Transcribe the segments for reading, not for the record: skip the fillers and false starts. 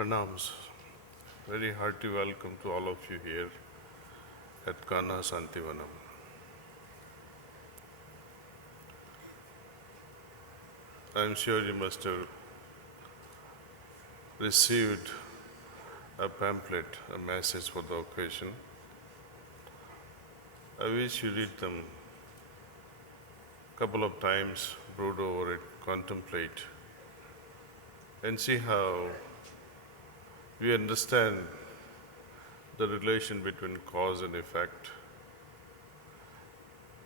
Pranams. Very hearty welcome to all of you here at Kana Santivanam. I am sure you must have received a pamphlet, a message for the occasion. I wish you read them a couple of times, brood over it, contemplate, and see how we understand the relation between cause and effect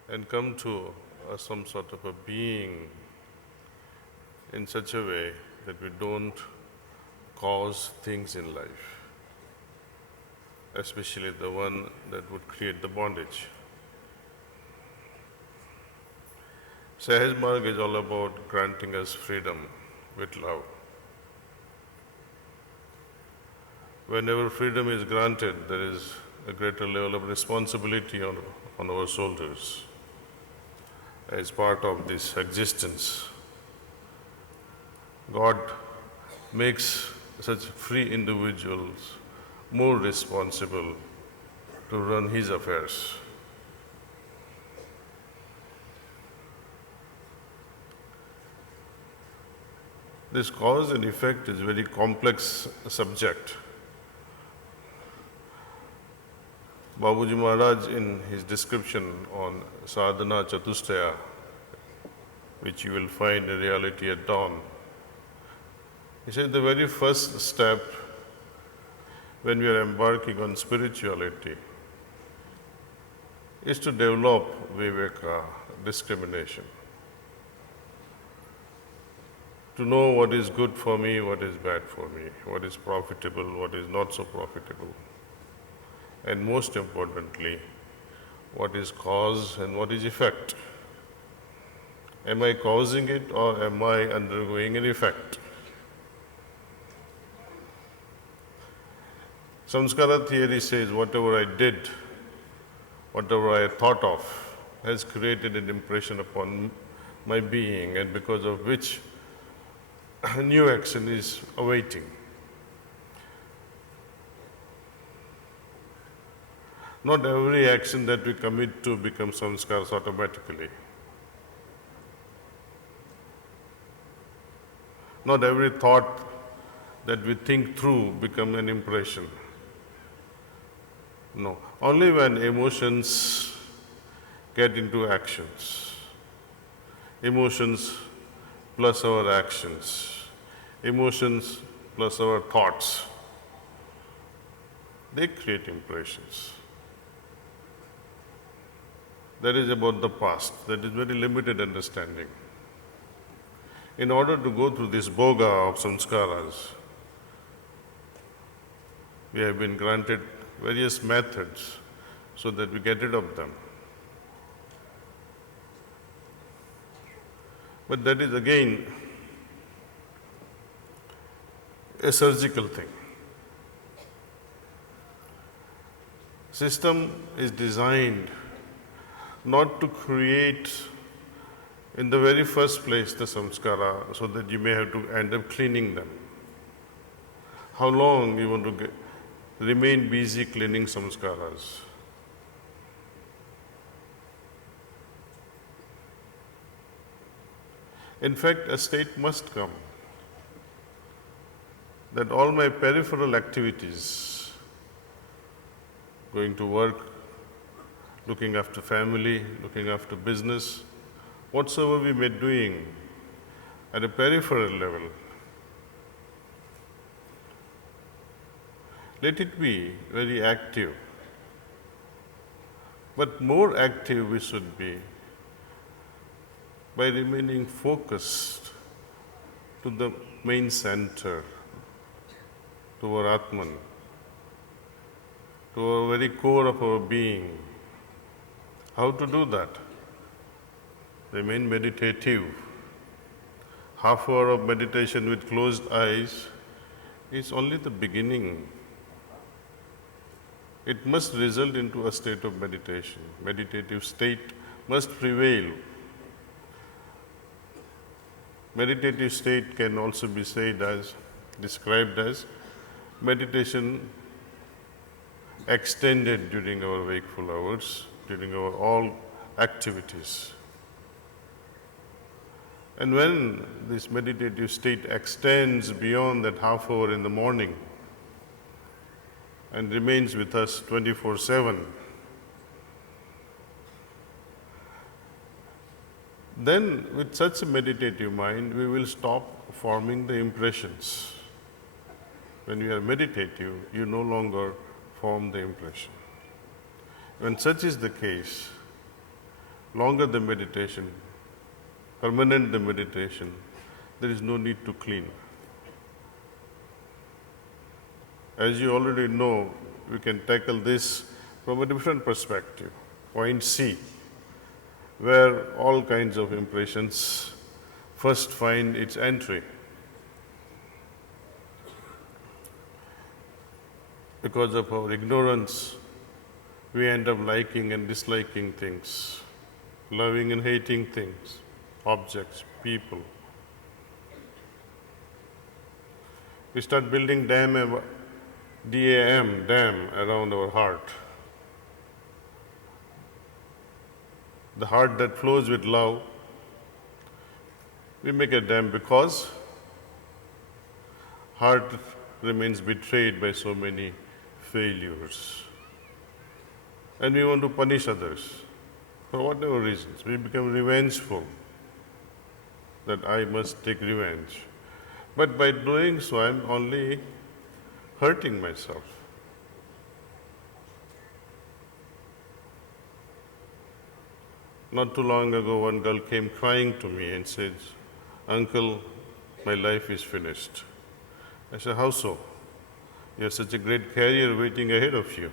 and come to some sort of a being in such a way that we don't cause things in life, especially the one that would create the bondage. Sahaj Marg is all about granting us freedom with love. Whenever freedom is granted, there is a greater level of responsibility on our shoulders as part of this existence. God makes such free individuals more responsible to run His affairs. This cause and effect is a very complex subject. Babuji Maharaj, in his description on Sadhana Chatustaya, which you will find in reality at dawn, he said the very first step when we are embarking on spirituality is to develop viveka, discrimination. To know what is good for me, what is bad for me, what is profitable, what is not so profitable. And most importantly, what is cause and what is effect? Am I causing it or am I undergoing an effect? Samskara theory says whatever I did, whatever I thought of, has created an impression upon my being, and because of which a new action is awaiting. Not every action that we commit to becomes samskars automatically. Not every thought that we think through becomes an impression. No, only when emotions get into actions, emotions plus our actions, emotions plus our thoughts, they create impressions. That is about the past. That is very limited understanding. In order to go through this boga of samskaras, we have been granted various methods so that we get rid of them. But that is again a surgical thing. System is designed not to create in the very first place the samskara so that you may have to end up cleaning them. How long you want to remain busy cleaning samskaras? In fact, a state must come that all my peripheral activities, going to work, looking after family, looking after business, whatsoever we may be doing at a peripheral level, let it be very active. But more active we should be by remaining focused to the main center, to our Atman, to our very core of our being. How to do that? Remain meditative. Half hour of meditation with closed eyes is only the beginning. It must result into a state of meditation. Meditative state must prevail. Meditative state can also be said as, described as meditation extended during our wakeful hours, during our all activities. And when this meditative state extends beyond that half hour in the morning and remains with us 24/7, then with such a meditative mind, we will stop forming the impressions. When you are meditative, you no longer form the impression. When such is the case, longer the meditation, permanent the meditation, there is no need to clean. As you already know, we can tackle this from a different perspective. Point C, where all kinds of impressions first find its entry. Because of our ignorance, we end up liking and disliking things, loving and hating things, objects, people. We start building dam around our heart. The heart that flows with love, we make a dam because heart remains betrayed by so many failures. And we want to punish others for whatever reasons. We become revengeful, that I must take revenge. But by doing so, I'm only hurting myself. Not too long ago, one girl came crying to me and said, "Uncle, my life is finished." I said, "How so? You have such a great career waiting ahead of you."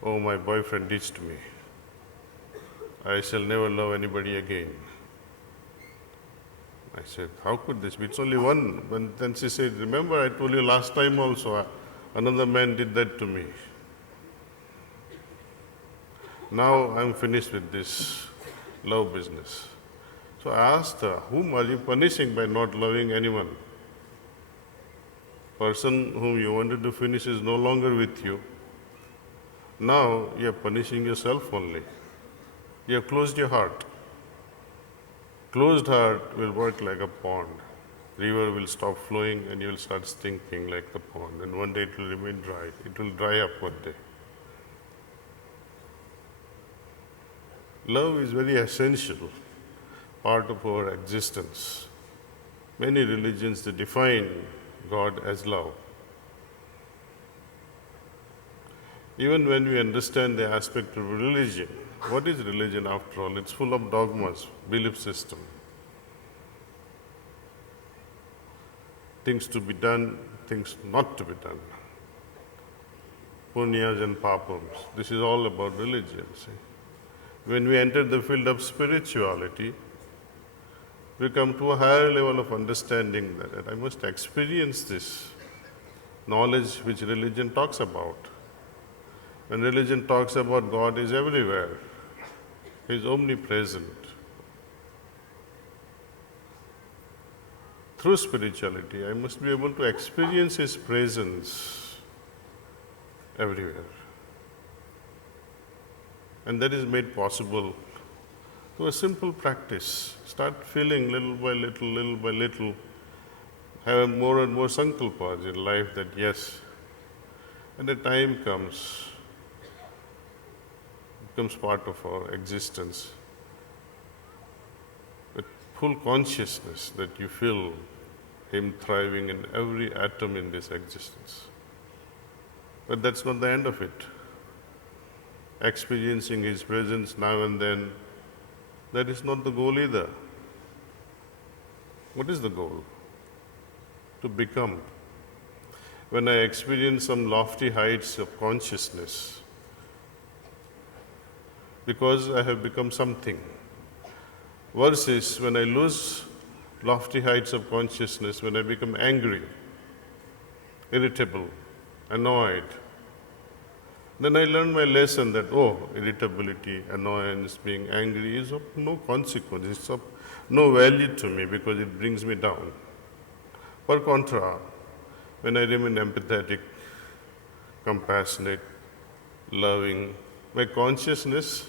"Oh, my boyfriend ditched me. I shall never love anybody again." I said, "How could this be? It's only one." But then she said, "Remember, I told you last time also, another man did that to me. Now I'm finished with this love business." So I asked her, "Whom are you punishing by not loving anyone? Person whom you wanted to finish is no longer with you. Now you are punishing yourself only. You have closed your heart. Closed heart will work like a pond. River will stop flowing and you will start stinking like the pond. And one day it will remain dry. It will dry up one day. Love is very essential part of our existence. Many religions, they define God as love. Even when we understand the aspect of religion, what is religion after all? It's full of dogmas, belief system. Things to be done, things not to be done. Punyas and papams. This is all about religion. See? When we enter the field of spirituality, we come to a higher level of understanding that I must experience this knowledge which religion talks about. When religion talks about God is everywhere, He is omnipresent. Through spirituality, I must be able to experience His presence everywhere. And that is made possible through a simple practice. Start feeling little by little, have more and more sankalpas in life that yes, when the time comes, becomes part of our existence, with full consciousness that you feel Him thriving in every atom in this existence. But that's not the end of it. Experiencing His presence now and then, that is not the goal either. What is the goal? To become. When I experience some lofty heights of consciousness, because I have become something, versus when I lose lofty heights of consciousness, when I become angry, irritable, annoyed, then I learn my lesson that, irritability, annoyance, being angry is of no consequence, it's of no value to me because it brings me down. Per contra, when I remain empathetic, compassionate, loving, my consciousness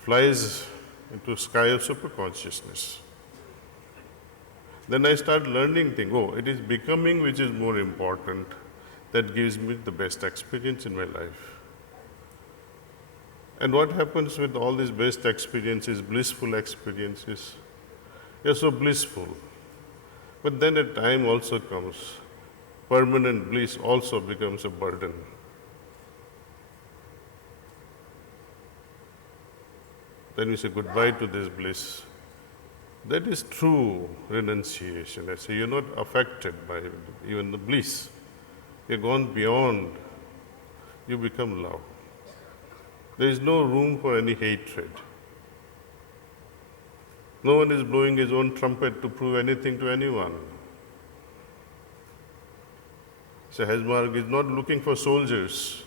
flies into sky of superconsciousness. Then I start learning things. Oh, it is becoming which is more important. That gives me the best experience in my life. And what happens with all these best experiences, blissful experiences? You're so blissful. But then a time also comes, permanent bliss also becomes a burden. Then we say goodbye to this bliss. That is true renunciation. I say you're not affected by even the bliss. You've gone beyond. You become love. There is no room for any hatred. No one is blowing his own trumpet to prove anything to anyone. So Hezmarg is not looking for soldiers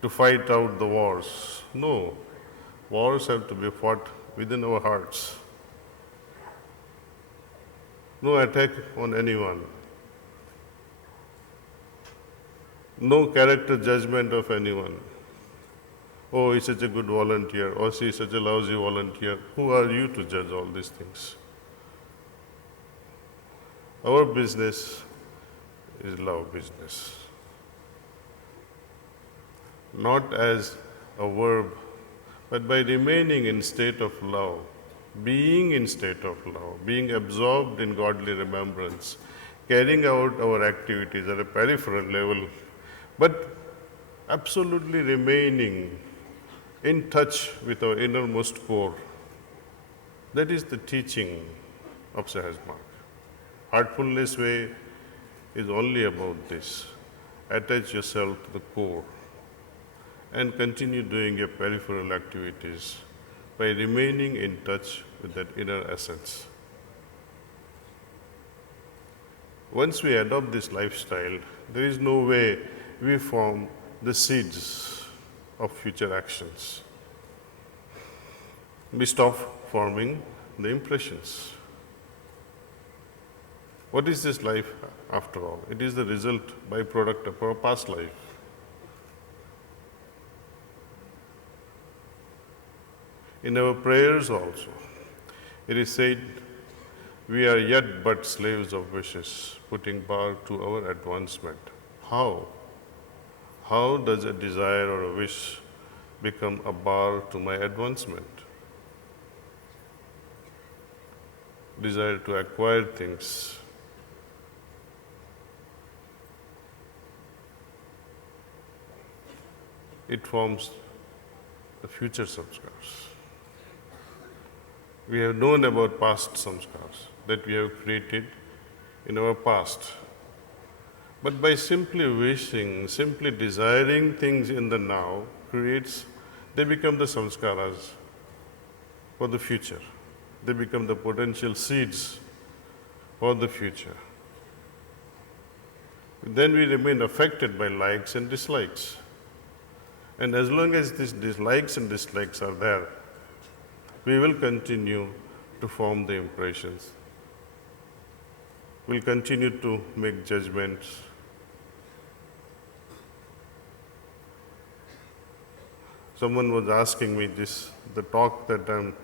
to fight out the wars. No, wars have to be fought within our hearts. No attack on anyone. No character judgment of anyone. Oh, he's such a good volunteer, or she's such a lousy volunteer. Who are you to judge all these things? Our business is love business. Not as a verb, but by remaining in state of love, being in state of love, being absorbed in godly remembrance, carrying out our activities at a peripheral level, but absolutely remaining in touch with our innermost core. That is the teaching of Sahasmarg. Heartfulness way is only about this. Attach yourself to the core and continue doing your peripheral activities by remaining in touch with that inner essence. Once we adopt this lifestyle, there is no way we form the seeds of future actions. We stop forming the impressions. What is this life after all? It is the result, byproduct of our past life. In our prayers also, it is said, we are yet but slaves of wishes, putting bar to our advancement. How? How does a desire or a wish become a bar to my advancement? Desire to acquire things. It forms the future samskars. We have known about past samskars that we have created in our past. But by simply wishing, simply desiring things in the now, they become the samskaras for the future. They become the potential seeds for the future. Then we remain affected by likes and dislikes. And as long as these dislikes and dislikes are there, we will continue to form the impressions. We'll continue to make judgments. Someone was asking me the talk that I'm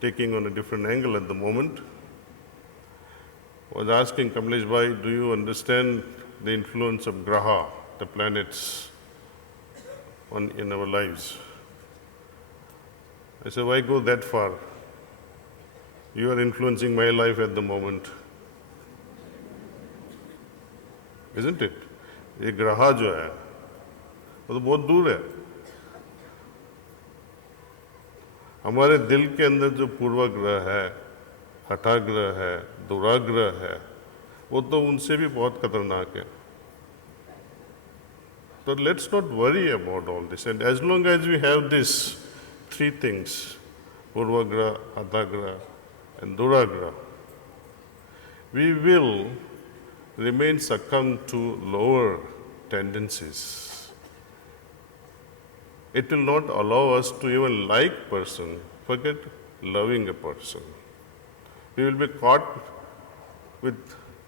taking on a different angle at the moment, was asking Kamlesh Bhai, do you understand the influence of Graha, the planets, in our lives? I said, why go that far? You are influencing my life at the moment. Isn't it? ये ग्रह जो है वो तो बहुत दूर है. हमारे दिल के अंदर जो पूर्वाग्रह है, हठाग्रह है, दुराग्रह है, वो तो उनसे भी बहुत खतरनाक है. So let's not worry about all this. And as long as we have these three things, Purvagra, Hatagra, and Duragra, we will remain succumb to lower tendencies. It will not allow us to even like person, forget loving a person. We will be caught with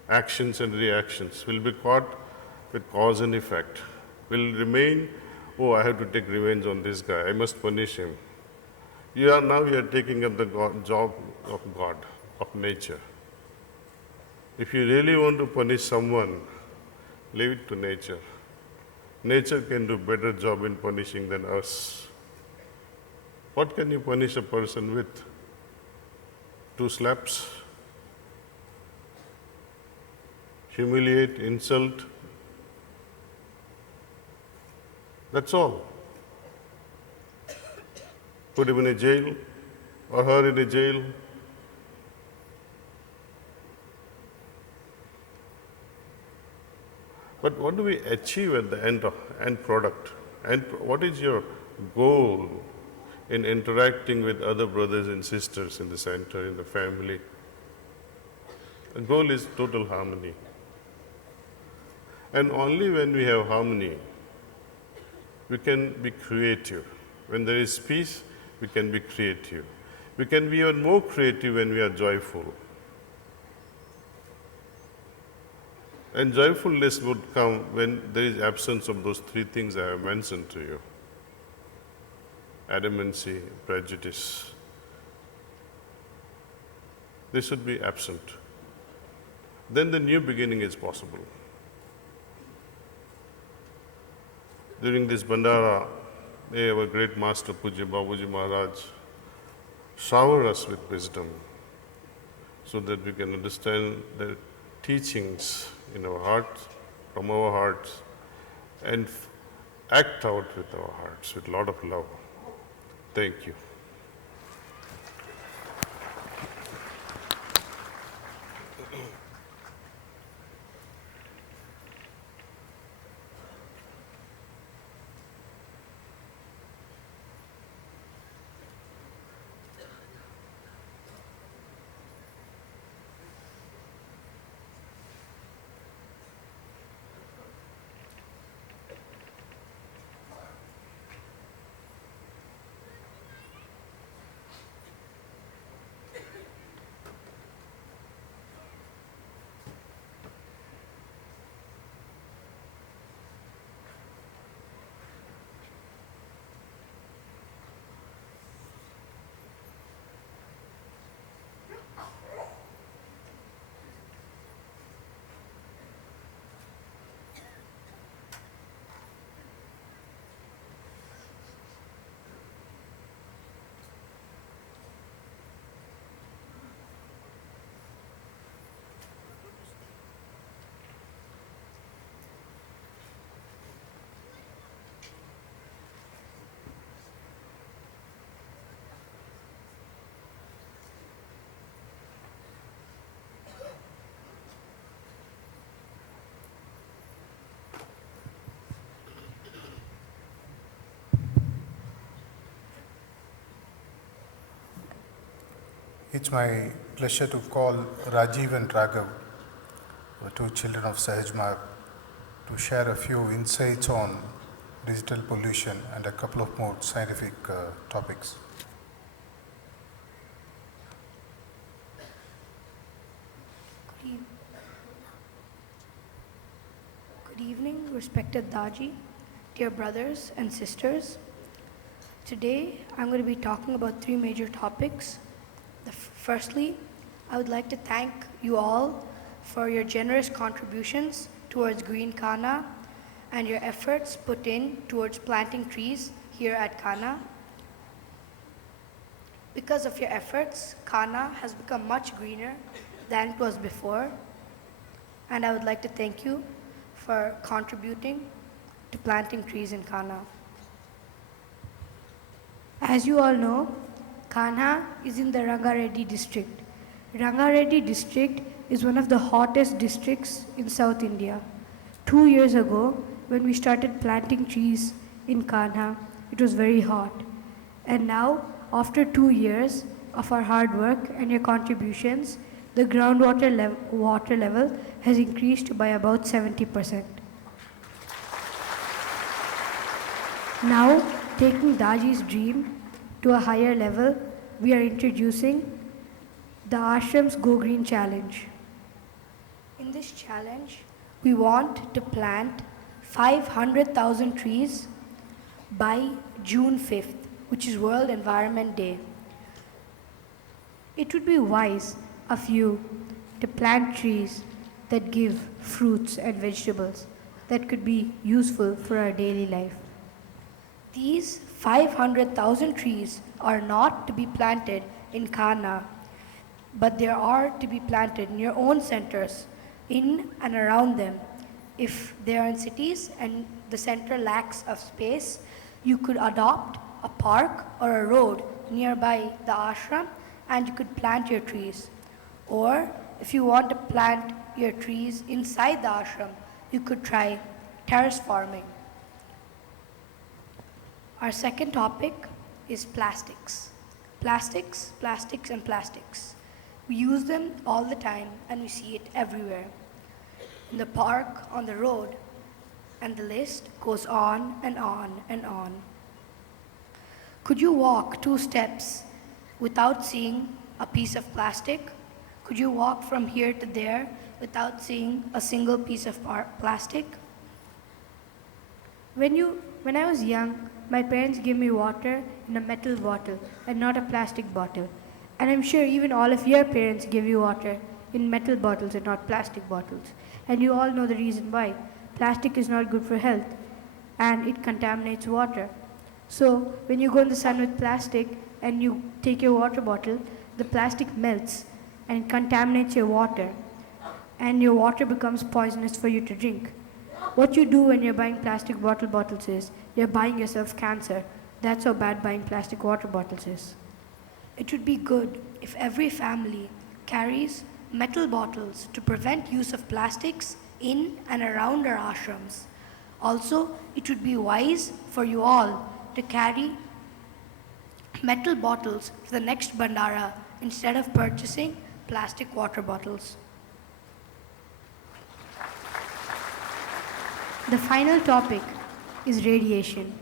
actions and reactions. We'll be caught with cause and effect. We'll remain, oh, I have to take revenge on this guy, I must punish him. You are taking up the job of God, of nature. If you really want to punish someone, leave it to nature. Nature can do better job in punishing than us. What can you punish a person with? 2 slaps? Humiliate, insult? That's all. Put him in a jail or her in a jail. But what do we achieve at the end product? And what is your goal in interacting with other brothers and sisters in the center, in the family? The goal is total harmony. And only when we have harmony, we can be creative. When there is peace, we can be creative. We can be even more creative when we are joyful. And joyfulness would come when there is absence of those 3 things I have mentioned to you. Adamancy, prejudice. They should be absent. Then the new beginning is possible. During this Bandara, may our great master Pujya Babuji Maharaj shower us with wisdom so that we can understand the teachings in our hearts, from our hearts, and act out with our hearts with a lot of love. Thank you. It's my pleasure to call Rajiv and Raghav, 2 children of Sahaj Marg, to share a few insights on digital pollution and a couple of more scientific topics. Good evening, respected Daaji, dear brothers and sisters. Today, I'm going to be talking about 3 major topics. Firstly, I would like to thank you all for your generous contributions towards Green Kana and your efforts put in towards planting trees here at Kana. Because of your efforts, Kana has become much greener than it was before, and I would like to thank you for contributing to planting trees in Kana. As you all know, Kanha is in the Rangareddy district. Rangareddy district is one of the hottest districts in South India. 2 years ago, when we started planting trees in Kanha, it was very hot. And now, after 2 years of our hard work and your contributions, the groundwater water level has increased by about 70%. Now, taking Daji's dream to a higher level, we are introducing the Ashram's Go Green Challenge. In this challenge, we want to plant 500,000 trees by June 5th, which is World Environment Day. It would be wise of you to plant trees that give fruits and vegetables that could be useful for our daily life. These 500,000 trees are not to be planted in Kana, but they are to be planted in your own centers, in and around them. If they are in cities and the center lacks of space, you could adopt a park or a road nearby the ashram and you could plant your trees. Or if you want to plant your trees inside the ashram, you could try terrace farming. Our second topic is plastics. Plastics, plastics, and plastics. We use them all the time and we see it everywhere. In the park, on the road, and the list goes on and on and on. Could you walk 2 steps without seeing a piece of plastic? Could you walk from here to there without seeing a single piece of plastic? When I was young, my parents gave me water in a metal bottle and not a plastic bottle. And I'm sure even all of your parents give you water in metal bottles and not plastic bottles. And you all know the reason why. Plastic is not good for health and it contaminates water. So when you go in the sun with plastic and you take your water bottle, the plastic melts and contaminates your water. And your water becomes poisonous for you to drink. What you do when you're buying plastic bottles is you're buying yourself cancer. That's how bad buying plastic water bottles is. It would be good if every family carries metal bottles to prevent use of plastics in and around our ashrams. Also, it would be wise for you all to carry metal bottles for the next bandara instead of purchasing plastic water bottles. The final topic is radiation.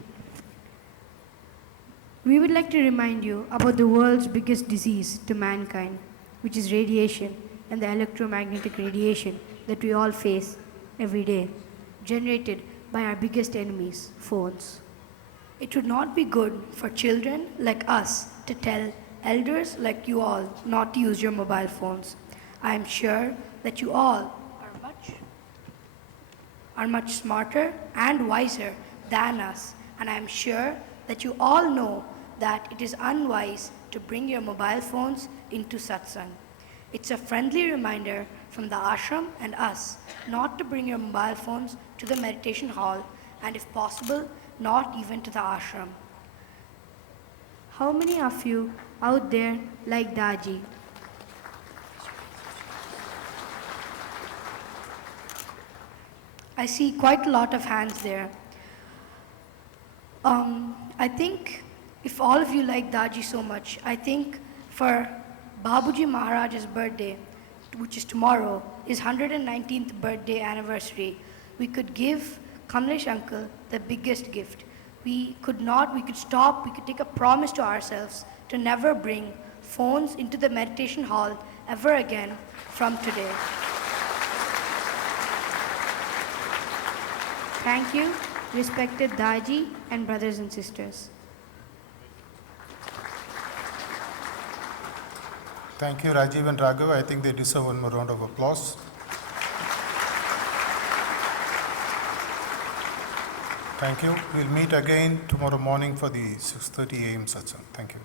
We would like to remind you about the world's biggest disease to mankind, which is radiation and the electromagnetic radiation that we all face every day, generated by our biggest enemies, phones. It would not be good for children like us to tell elders like you all not to use your mobile phones. I am sure that you all are much smarter and wiser than us, and I am sure that you all know that it is unwise to bring your mobile phones into satsang. It's a friendly reminder from the ashram and us not to bring your mobile phones to the meditation hall, and if possible, not even to the ashram. How many of you out there like Daaji? I see quite a lot of hands there. I think if all of you like Daaji so much, I think for Babuji Maharaj's birthday, which is tomorrow, his 119th birthday anniversary, we could give Kamlesh uncle the biggest gift. We could take a promise to ourselves to never bring phones into the meditation hall ever again from today. Thank you, respected Daaji and brothers and sisters. Thank you, Rajiv and Raghav. I think they deserve one more round of applause. Thank you. We'll meet again tomorrow morning for the 6:30 a.m. satsang. Thank you.